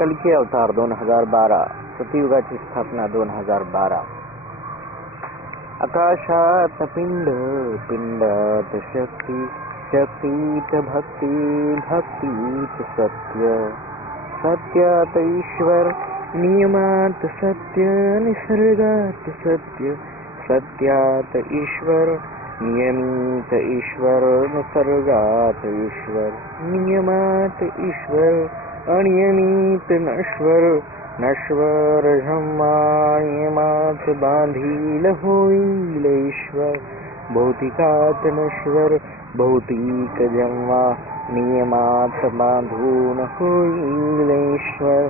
कल्की अवतार 2012, सतयुगाची स्थापना 2012. आकाशात पिंड, पिंडात शक्ती, शक्तीत भक्ती, भक्तीत सत्य, सत्यात ईश्वर, नियमात सत्य, निसर्गात सत्य, सत्यात ईश्वर, नियमित ईश्वर, निसर्गात ईश्वर, नियमात ईश्वर, अनियमित नश्वर, नश्वर ब्रह्मा, नियमात बांधील होईल ईश्वर, भौतिकात नश्वर, भौतिक जेव्हा नियमात बांधून होईल ईश्वर,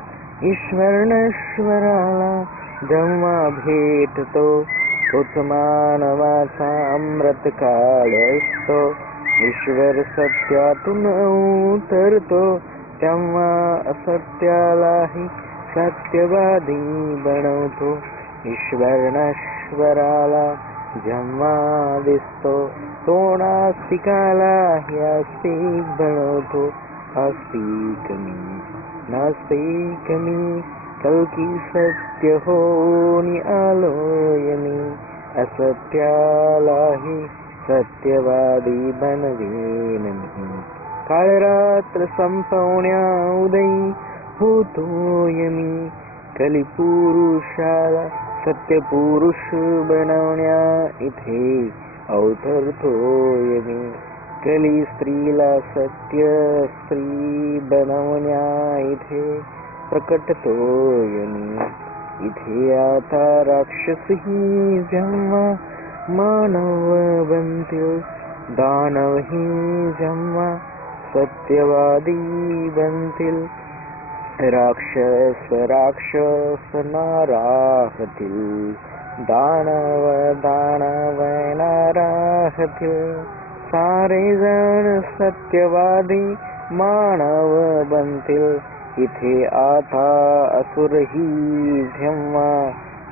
ईश्वर नश्वराला जेव्हा भेटतो तोच मानवाचा अमृत काळ असतो, ईश्वर सत्यातून उतरतो तेव्हा असत्यालाही सत्यवादी बनवतो, ईश्वर नश्वराला जेव्हा दिसतो तो नास्तिकालाही आस्तिक बनवतो, आस्तिक मी नास्तिक मी, कल्की सत्य होऊन आलोय मी, असत्यालाही सत्यवादी बनवीन मी, काळरात्र संपवण्या उदयी होतोय मी, कलिपुरुषाला सत्यपुरुष बनवण्या इथे अवतरतोय मी, कली स्त्रीला सत्य स्त्री बनवण्या इथे प्रकटतोय मी, इथे आता राक्षसही जेव्हा मानव बनतील, दानवही जेव्हा सत्यवादी बनतील, राक्षस राक्षस नाराहतील, दानव दानव नाराहतील, सारे जण सत्यवादी मानव बनतील, इथे आता असुरही जेव्हा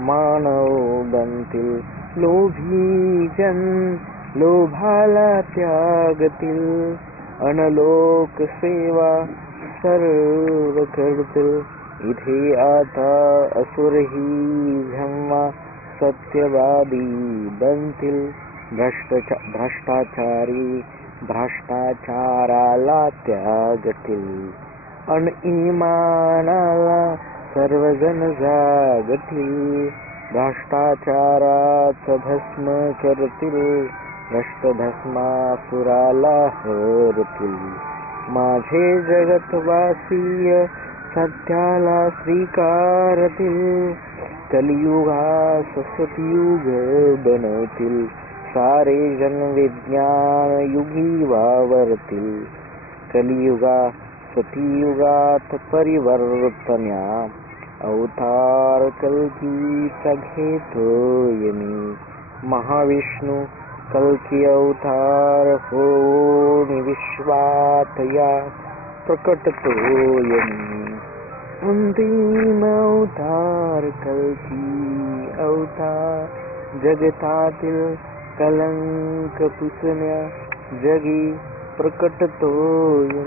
मानव बनतील, लोभी जन लोभाला त्यागतील, अनलोक सेवा सर्व करतील, इथे आता असुरही जेव्हा सत्यवादी बनतील, भ्रष्टाचारी भ्रष्टाचाराला त्यागतील, अनईमानाला सर्वजण जागतील, भ्रष्टाचाराच भस्म करतील, भ्रष्टभस्मासुराला हरतील, माझे जगतवासीय सत्याला स्वीकारतील, कलियुगास सतयुग बनवतील, सारे जन विज्ञान युगी वावरतील, कलियुगा सतयुगात परिवर्तन्या अवतार कल्कीचा घेतोय मी, महाविष्णू कल्की अवतार होऊन विश्वात या प्रकटतोय मी, अंतिम अवतार कल्की अवतार, जगतातील कलंक पुसण्या जगी प्रकटतोय मी.